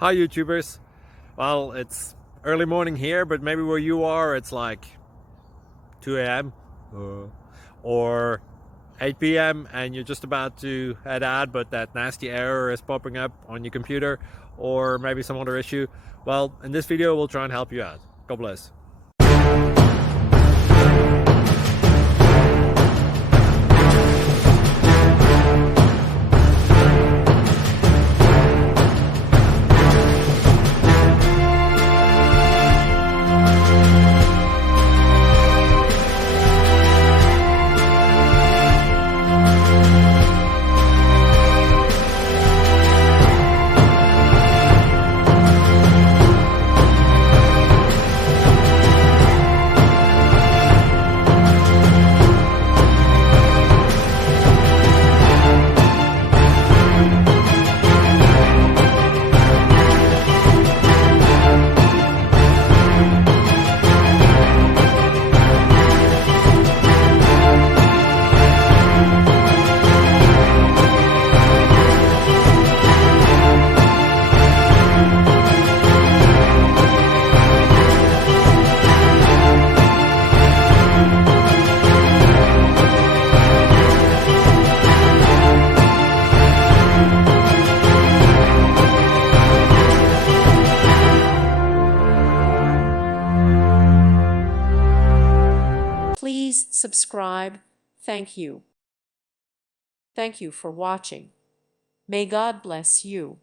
Hi YouTubers. Well, it's early morning here, but maybe where you are it's like 2 a.m. or 8 p.m. and you're just about to head out, but that nasty error is popping up on your computer, or maybe some other issue. Well, in this video we'll try and help you out. God bless. Please subscribe. Thank you. Thank you for watching. May God bless you.